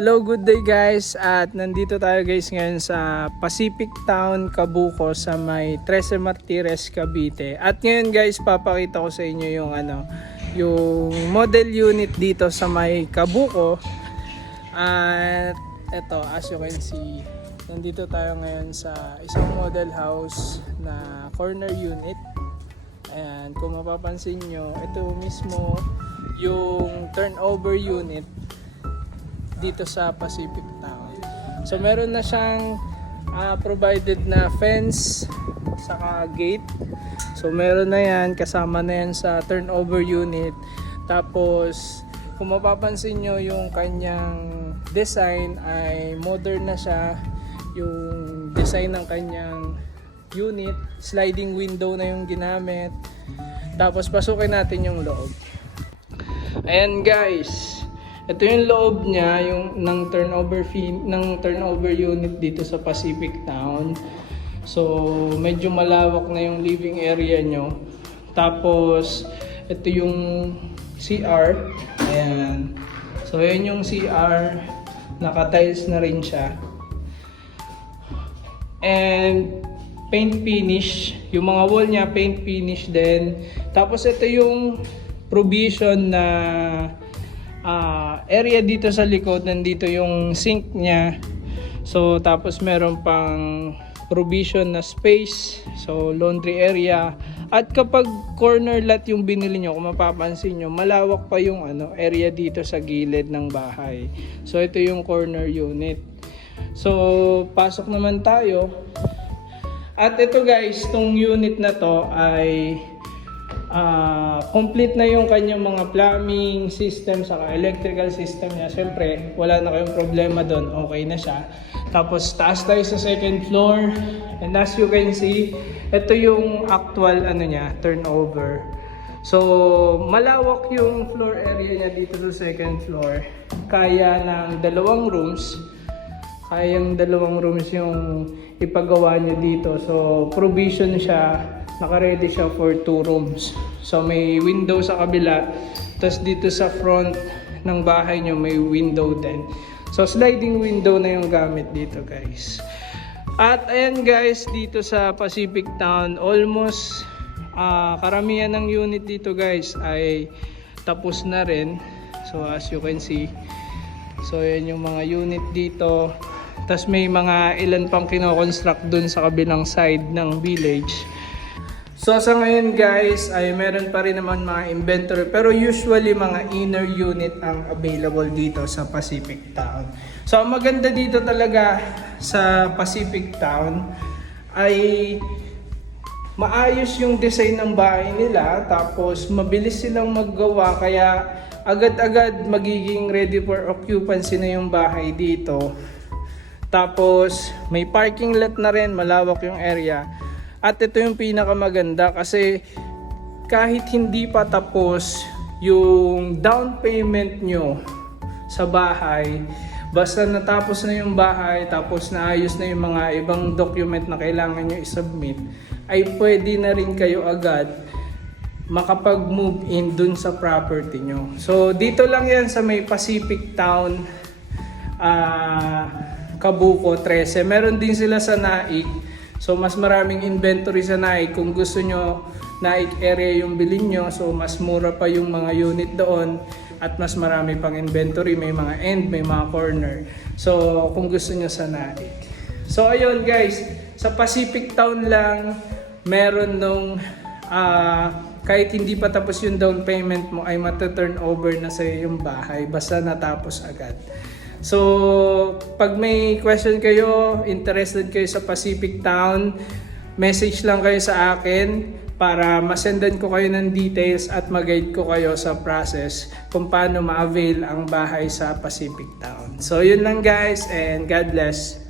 Hello, good day guys. At nandito tayo guys ngayon sa Pacific Town, Cabuco sa may 13 Martires, Cavite. At ngayon guys, papakita ko sa inyo yung yung model unit dito sa may Cabuco. At eto, as you can see, nandito tayo ngayon sa isang model house na corner unit. Ayan, kung mapapansin nyo, ito mismo yung turnover unit dito sa Pacific Town. So meron na siyang provided na fence saka gate. So meron na yan, kasama na yan sa turnover unit. Tapos kung mapapansin nyo, yung kanyang design ay modern na siya. Yung design ng kanyang unit, sliding window na yung ginamit. Tapos pasukin natin yung loob. Ayan guys, ito yung loob niya, yung ng turnover unit dito sa Pacific Town. So medyo malawak na yung living area nyo. Tapos ito yung CR. Ayan. So ayan yung CR, naka-tiles na rin siya. And paint finish, yung mga wall niya paint finish din. Tapos ito yung provision na area dito sa likod. Nandito yung sink niya. So tapos meron pang provision na space, so laundry area. At kapag corner lot yung binili nyo, kung mapapansin nyo, malawak pa yung area dito sa gilid ng bahay. So ito yung corner unit. So pasok naman tayo. At ito guys, tong unit na to ay complete na yung kanyang mga plumbing system saka electrical system niya. Siyempre wala na kayong problema doon, okay na siya. Tapos taas tayo sa second floor, and as you can see, ito yung actual niya, turnover. So malawak yung floor area niya dito sa second floor. Kaya ng dalawang rooms, kayang dalawang rooms yung ipagawa niya dito. So provision siya, naka-ready siya for 2 rooms. So may window sa kabila, tapos dito sa front ng bahay nyo may window din. So sliding window na yung gamit dito guys. At ayan guys, dito sa Pacific Town, almost karamihan ng unit dito guys ay tapos na rin. So as you can see, so ayan yung mga unit dito. Tapos may mga ilan pang kino-construct dun sa kabilang side ng village. So sa ngayon guys ay meron pa rin naman mga inventory, pero usually mga inner unit ang available dito sa Pacific Town. So ang maganda dito talaga sa Pacific Town ay maayos yung design ng bahay nila, tapos mabilis silang maggawa, kaya agad-agad magiging ready for occupancy na yung bahay dito. Tapos may parking lot na rin, malawak yung area. At ito yung pinakamaganda kasi kahit hindi pa tapos yung down payment nyo sa bahay, basta natapos na yung bahay, tapos naayos na yung mga ibang document na kailangan nyo isubmit, ay pwede na rin kayo agad makapag-move in dun sa property nyo. So dito lang yan sa may Pacific Town, Cabuco 13. Meron din sila sa Naik. So mas maraming inventory sa Naik. Kung gusto nyo Naik area yung bilhin nyo, so mas mura pa yung mga unit doon. At mas marami pang inventory. May mga end, may mga corner. So kung gusto nyo sa Naik. So ayun guys, sa Pacific Town lang meron nung kahit hindi pa tapos yung down payment mo ay mata-turn over na sa yung bahay basta natapos agad. So pag may question kayo, interested kayo sa Pacific Town, message lang kayo sa akin para masendan ko kayo ng details at mag-guide ko kayo sa process kung paano ma-avail ang bahay sa Pacific Town. So yun lang guys, and God bless.